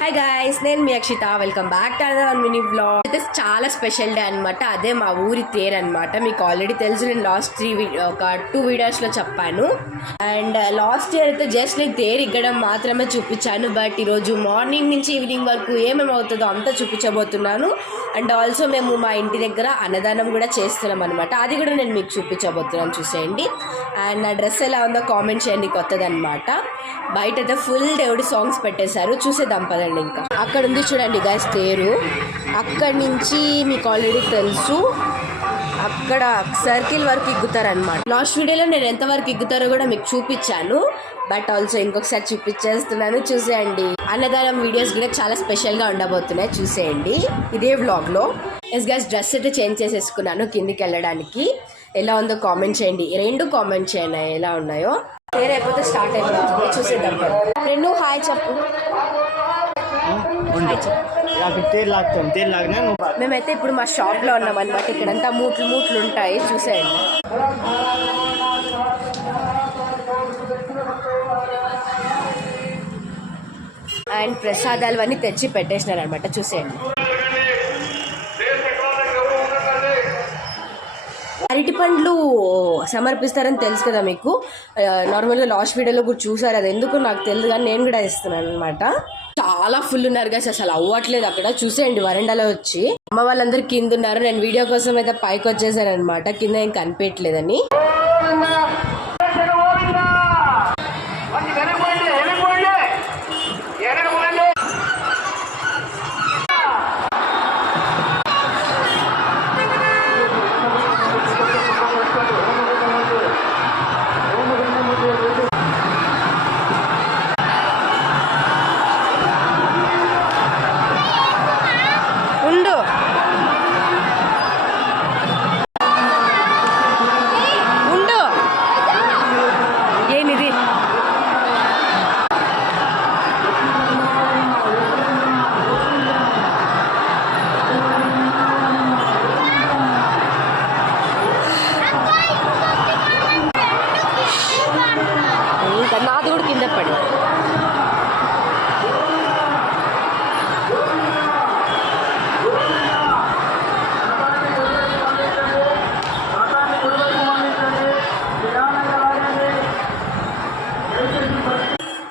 Hi guys, నేను మీ Akshita. Welcome back to other mini vlog. అయితే చాలా స్పెషల్ డే అనమాట. అదే మా ఊరి తేరు అనమాట. మీకు ఆల్రెడీ తెలుసు, నేను లాస్ట్ 2 వీడియోస్లో చెప్పాను. అండ్ లాస్ట్ ఇయర్ అయితే జస్ట్ నేను తేరు ఇగ్గడం మాత్రమే చూపించాను. బట్ ఈరోజు మార్నింగ్ నుంచి ఈవినింగ్ వరకు ఏమేమి అవుతుందో అంతా చూపించబోతున్నాను. అండ్ ఆల్సో మేము మా ఇంటి దగ్గర అన్నదానం కూడా చేస్తున్నాం అనమాట. అది కూడా నేను మీకు చూపించబోతున్నాను, చూసేయండి. అండ్ నా డ్రెస్ ఎలా ఉందో కామెంట్ చేయండి, కొత్తదనమాట. బయట అయితే ఫుల్ దేవుడి సాంగ్స్ పెట్టేశారు, చూసేద్దాం పదండి. ఇంకా అక్కడ ఉంది చూడండి గైస్ తేరు. అక్కడి నుంచి మీకు ఆల్రెడీ తెలుసు, అక్కడ సర్కిల్ వరకు ఎక్కుతారనమాట. లాస్ట్ వీడియోలో నేను ఎంతవరకు ఎక్కుతారో కూడా మీకు చూపించాను. బట్ ఆల్సో ఇంకొకసారి చూపించేస్తున్నాను, చూసేయండి. అన్నదానం వీడియోస్ కూడా చాలా స్పెషల్గా ఉండబోతున్నాయి, చూసేయండి ఇదే వ్లాగ్లో. ఎస్ గైస్, డ్రెస్ అయితే చేంజ్ చేసేసుకున్నాను కిందికి వెళ్ళడానికి. ఎలా ఉందో కామెంట్ చేయండి, 2 కామెంట్ చేయండి ఎలా ఉన్నాయో. తేరు అయిపోతే స్టార్ట్ అయిపోతుంది, చూసేద్దాం. రెండు హాయ్ చెప్పు. మేమైతే ఇప్పుడు మా షాప్లో ఉన్నాం అనమాట. ఇక్కడంతా మూట్లు ఉంటాయి, చూసేయండి. అండ్ ప్రసాదాలు అన్నీ తెచ్చి పెట్టేసినారు అనమాట, చూసేయండి. అరటి పండ్లు సమర్పిస్తారని తెలుసు కదా మీకు. నార్మల్గా లాస్ట్ వీడియోలో కూడా చూసారు, అది ఎందుకు నాకు తెలియదు, కానీ నేను కూడా ఇస్తున్నాను అనమాట. చాలా ఫుల్ ఉన్నారు కదా, అసలు అవ్వట్లేదు అక్కడ. చూసేయండి, వరండాలో వచ్చి అమ్మ వాళ్ళందరూ కింద ఉన్నారు. నేను వీడియో కోసం అయితే పైకి వచ్చేసాను అనమాట, కింద ఏం కనిపించట్లేదని. నాది కూడా కింద పడి.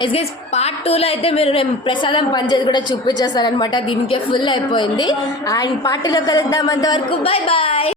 ఎస్ గైస్, పార్ట్ 2లో అయితే నేను ప్రసాదం పంచేది కూడా చూపించేస్తాను అనమాట. దీనికే ఫుల్ అయిపోయింది. అండ్ పార్ట్ 2లో కలుద్దాం, అంతవరకు బాయ్ బాయ్.